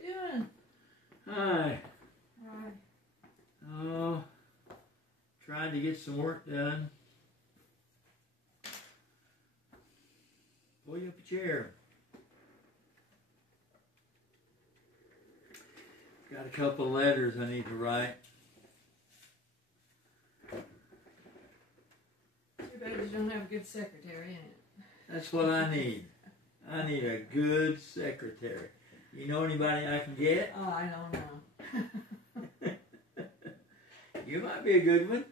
doing? Hi. Hi. Oh, trying to get some work done. Pull you up a chair. Got a couple of letters I need to write. Too bad you don't have a good secretary, ain't it? That's what I need. I need a good secretary. You know anybody I can get? Oh, I don't know. You might be a good one.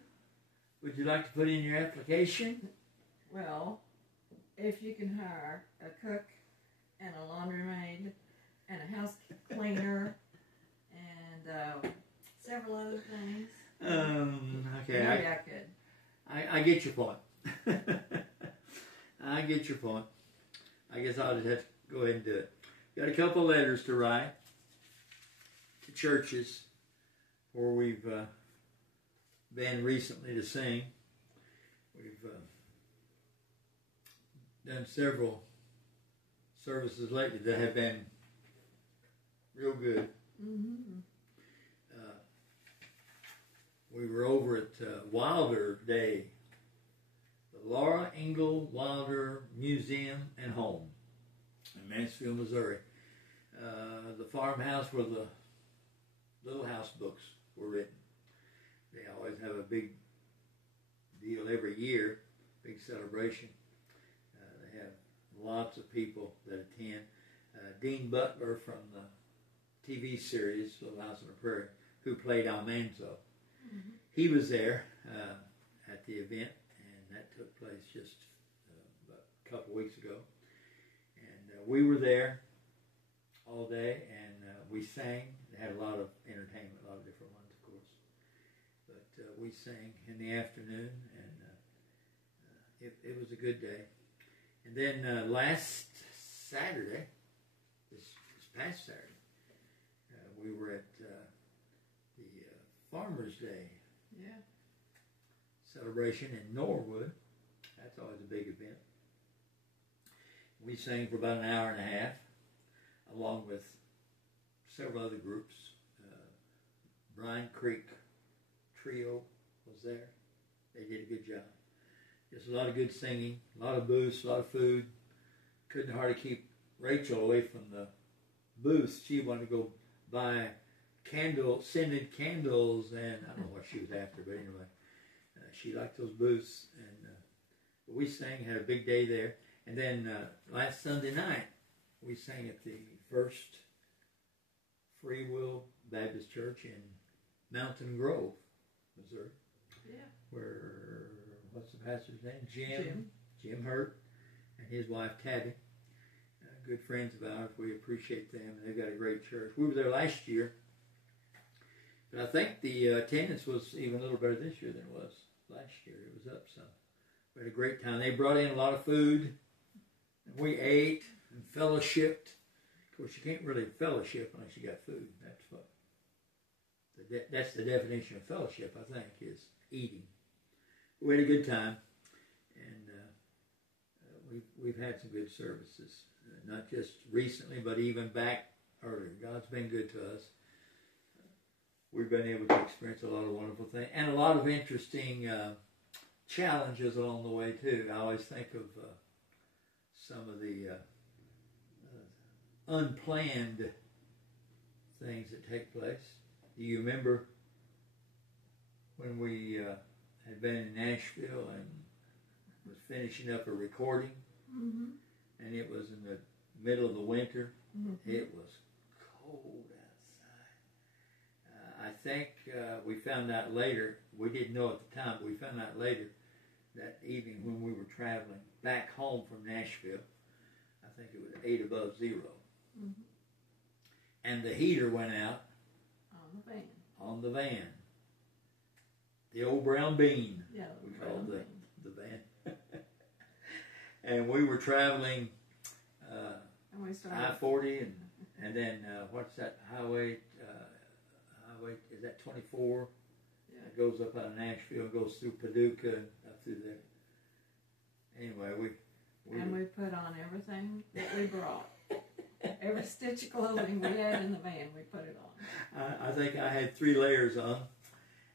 Would you like to put in your application? Well, if you can hire a cook and a laundry maid and a house cleaner and several other things. Okay. Maybe I could. I get your point. I get your point. I guess I'll just have to go ahead and do it. Got a couple of letters to write to churches where we've been recently to sing. We've done several services lately that have been real good. Mm-hmm. We were over at Wilder Day, the Laura Ingalls Wilder Museum and Home in Mansfield, Missouri. The farmhouse where the Little House books were written. They always have a big deal every year, big celebration. They have lots of people that attend. Dean Butler from the TV series Little House on the Prairie, who played Almanzo. Mm-hmm. He was there at the event, and that took place just about a couple weeks ago. And we were there all day, and we sang. They had a lot of entertainment, a lot of different ones, of course. But we sang in the afternoon, and it was a good day. And then last Saturday, this past Saturday, we were at the Farmers Day celebration in Norwood. That's always a big event. We sang for about an hour and a half, along with several other groups. Brine Creek Trio was there. They did a good job. Just a lot of good singing, a lot of booths, a lot of food. Couldn't hardly keep Rachel away from the booths. She wanted to go buy scented candles, and I don't know what she was after, but anyway, she liked those booths. And we sang, had a big day there. And then last Sunday night, we sang at the First Free Will Baptist Church in Mountain Grove, Missouri. Yeah. Where, what's the pastor's name? Jim Hurt and his wife Tabby. Good friends of ours. We appreciate them. They've got a great church. We were there last year, but I think the attendance was even a little better this year than it was last year. It was up some. We had a great time. They brought in a lot of food, and we ate and fellowshipped. Of course, you can't really fellowship unless you got food. That's the definition of fellowship, I think, is eating. We had a good time, and we've had some good services, not just recently, but even back earlier. God's been good to us. We've been able to experience a lot of wonderful things and a lot of interesting challenges along the way too. I always think of some of the unplanned things that take place. Do you remember when we had been in Nashville and was finishing up a recording? Mm-hmm. And it was in the middle of the winter. Mm-hmm. It was cold outside. I think we found out later, we didn't know at the time, but we found out later that evening when we were traveling back home from Nashville. I think it was 8 above zero. Mm-hmm. And the heater went out on the van. The old brown bean, we called the van. And we were traveling I-40 and then what's that highway? Is that 24? Yeah. It goes up out of Nashville, goes through Paducah and up through there. Anyway, we put on everything that we brought. Every stitch of clothing we had in the van, we put it on. I think I had 3 layers on,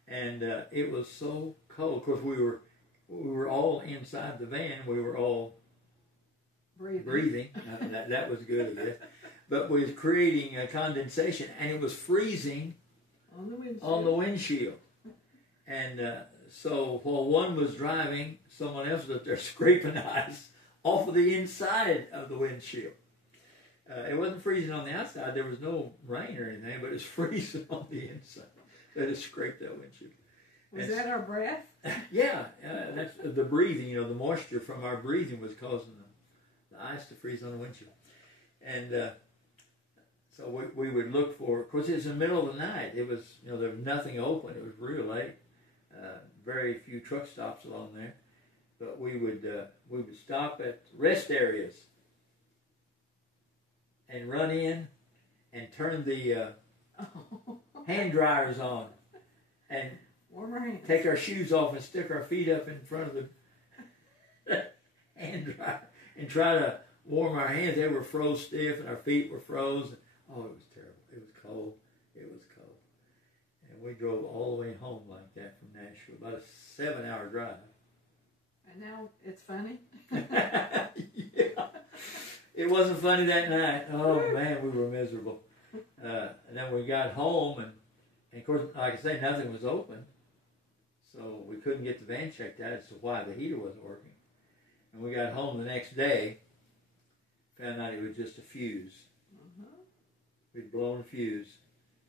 and it was so cold. Of course, we were all inside the van. We were all breathing. That was good, I guess. But we was creating a condensation, and it was freezing on the windshield. And so while one was driving, someone else was up there scraping ice off of the inside of the windshield. It wasn't freezing on the outside. There was no rain or anything, but it was freezing on the inside. So it scraped that windshield. Was that our breath? Yeah, that's the breathing. The moisture from our breathing was causing the ice to freeze on the windshield. And so we would look for. Of course, it was in the middle of the night. It was there was nothing open. It was real late. Very few truck stops along there. But we would stop at rest areas and run in and turn the hand dryers on and take our shoes off and stick our feet up in front of the hand dryer and try to warm our hands. They were froze stiff and our feet were frozen. Oh, it was terrible. It was cold. It was cold. And we drove all the way home like that from Nashville, about a 7-hour drive. And now it's funny? Yeah. It wasn't funny that night. Oh, man, we were miserable. And then we got home, and of course, like I say, nothing was open. So we couldn't get the van checked out as to why the heater wasn't working. And we got home the next day, found out it was just a fuse. We'd blown a fuse.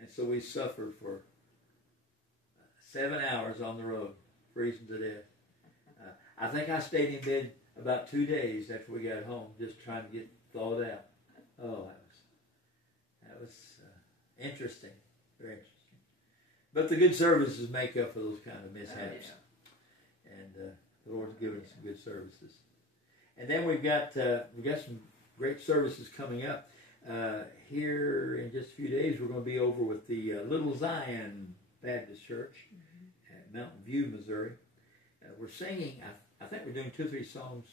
And so we suffered for 7 hours on the road, freezing to death. I think I stayed in bed about 2 days after we got home, just trying to get thawed out. Oh, that was interesting, very interesting. But the good services make up for those kind of mishaps, and the Lord's given us some good services. And then we've got some great services coming up. Here in just a few days, we're going to be over with the Little Zion Baptist Church at Mountain View, Missouri. We're singing. I think we're doing 2 or 3 songs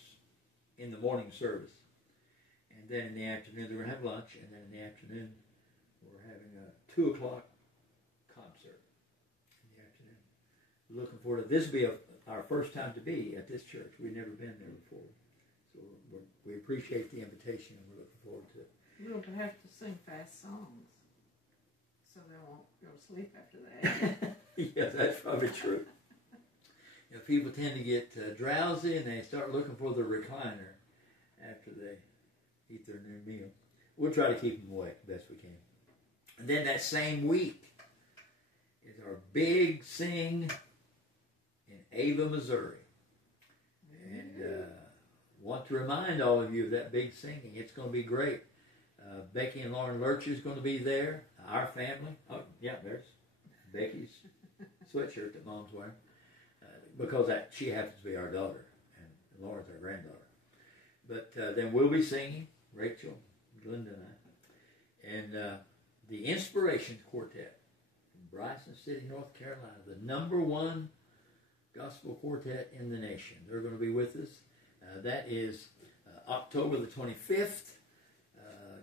in the morning service. And then in the afternoon, we're going to have lunch. And then in the afternoon, we're having a 2 o'clock concert in the afternoon. We're looking forward to this. Will be our first time to be at this church. We've never been there before. So we appreciate the invitation, and we're looking forward to it. We'll have to sing fast songs so they won't go to sleep after that. Yes, that's probably true. People tend to get drowsy, and they start looking for the recliner after they eat their noon meal. We'll try to keep them awake the best we can. And then that same week is our big sing in Ava, Missouri. And want to remind all of you of that big singing. It's going to be great. Becky and Lauren Lurcher is going to be there. Our family. Oh, yeah, there's Becky's sweatshirt that Mom's wearing. Because she happens to be our daughter, and Lauren's our granddaughter. But then we'll be singing, Rachel, Glenda, and I. And the Inspiration Quartet from Bryson City, North Carolina, the #1 gospel quartet in the nation. They're going to be with us. That is October the 25th.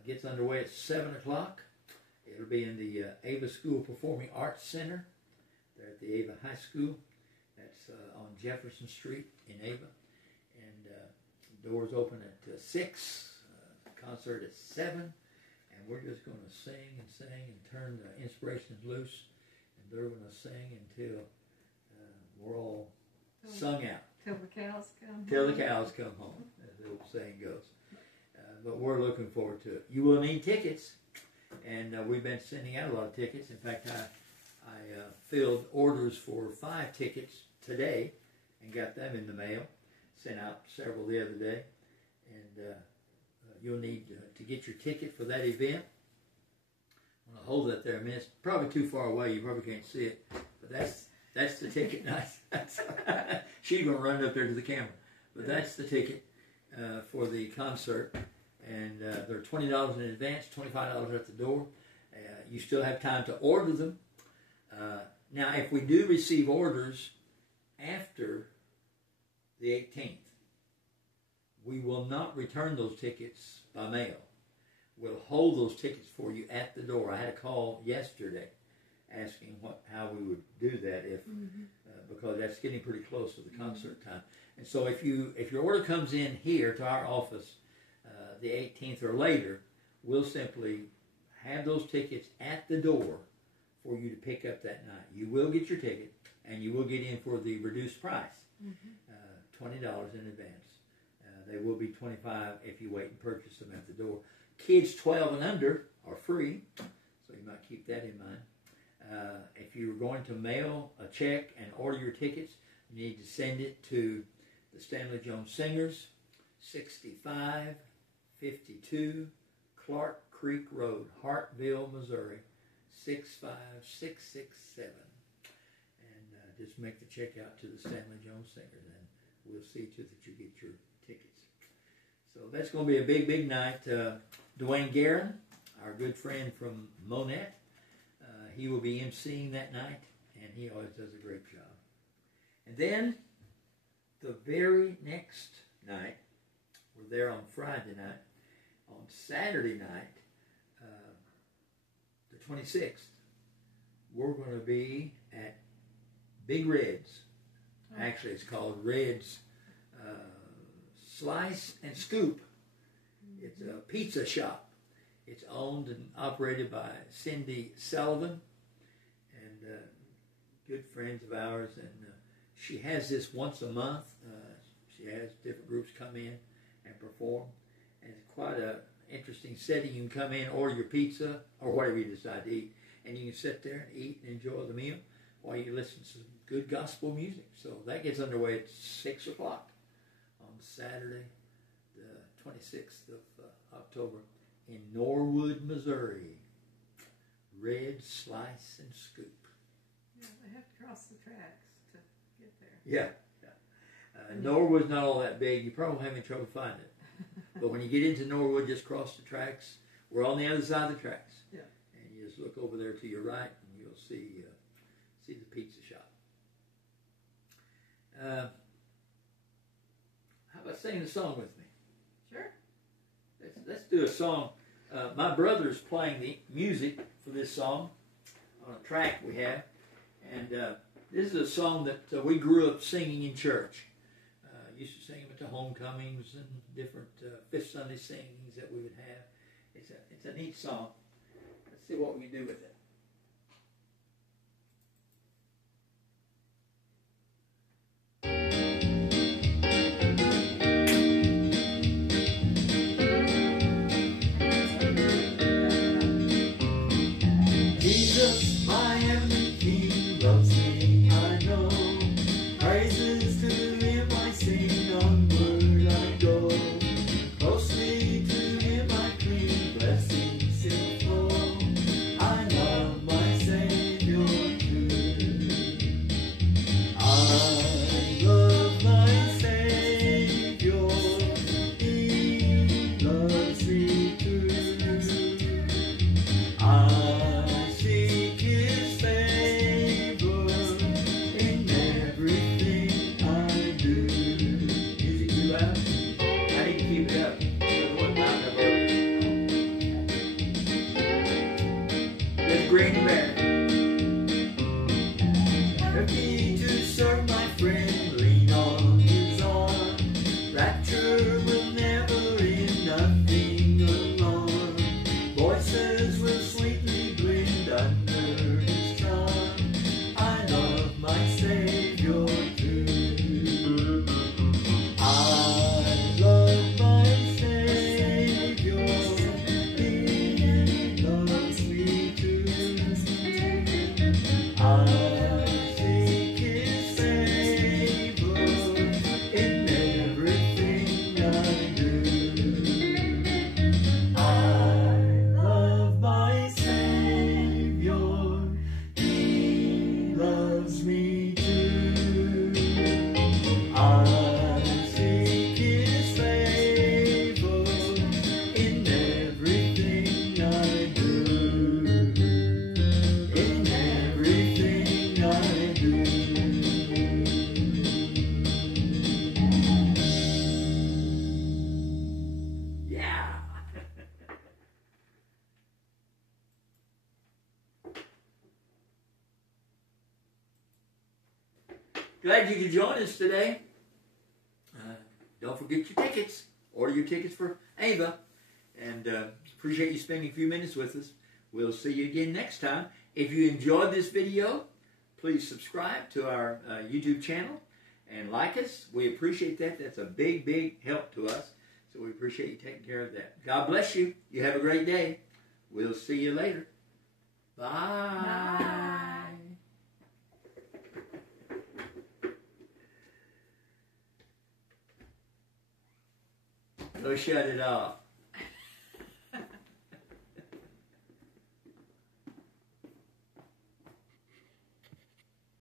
Gets underway at 7 o'clock. It'll be in the Ava School Performing Arts Center. They're at the Ava High School. That's on Jefferson Street in Ava. And doors open at 6. Concert at 7. And we're just going to sing and turn the inspirations loose. And they're going to sing until we're all sung out. Till the cows come home. Till the cows come home, as the old saying goes. But we're looking forward to it. You will need tickets. And we've been sending out a lot of tickets. In fact, I filled orders for 5 tickets today and got them in the mail. Sent out several the other day. And you'll need to get your ticket for that event. I'm going to hold that there a minute. It's probably too far away. You probably can't see it. But that's the ticket. She's going to run up there to the camera. But that's the ticket for the concert. And they're $20 in advance, $25 at the door. You still have time to order them. Now, if we do receive orders after the 18th, we will not return those tickets by mail. will hold those tickets for you at the door. I had a call yesterday asking how we would do that because that's getting pretty close to the concert time. And so if your order comes in here to our office the 18th or later, we'll simply have those tickets at the door for you to pick up that night. You will get your ticket, and you will get in for the reduced price, $20 in advance. They will be $25 if you wait and purchase them at the door. Kids 12 and under are free, so you might keep that in mind. If you're going to mail a check and order your tickets, you need to send it to the Stanley Jones Singers, 6552 Clark Creek Road, Hartville, Missouri, 65667. And just make the check out to the Stanley Jones Singers, and we'll see to it that you get your tickets. So that's going to be a big, big night. Dwayne Guerin, our good friend from Monette, he will be emceeing that night, and he always does a great job. And then the very next night, we're there on Friday night. On Saturday night, the 26th, we're going to be at Big Red's. Actually, it's called Red's Slice and Scoop. It's a pizza shop. It's owned and operated by Cindy Sullivan, and good friends of ours. And she has this once a month. She has different groups come in and perform. And it's quite an interesting setting. You can come in, order your pizza, or whatever you decide to eat, and you can sit there and eat and enjoy the meal while you listen to some good gospel music. So that gets underway at 6 o'clock on Saturday, the 26th of October, in Norwood, Missouri. Red Slice and Scoop. Yeah, they have to cross the tracks to get there. Yeah. Norwood's not all that big. You probably won't have any trouble finding it. But when you get into Norwood, just cross the tracks. We're on the other side of the tracks. Yeah. And you just look over there to your right, and you'll see the pizza shop. How about singing a song with me? Sure. Let's do a song. My brother's playing the music for this song on a track we have. And this is a song that we grew up singing in church. Used to sing them at the homecomings and different Fifth Sunday singings that we would have. It's a neat song. Let's see what we can do with it. Jesus, my heavenly King, loves me, I know. Praises to Him I sing, onward I go. Closely to Him I cling, blessings in flow. I know glad you could join us today. Don't forget your tickets. Order your tickets for Ava. And appreciate you spending a few minutes with us. We'll see you again next time. If you enjoyed this video, please subscribe to our YouTube channel and like us. We appreciate that. That's a big, big help to us. So we appreciate you taking care of that. God bless you. You have a great day. We'll see you later. Bye. Go shut it off.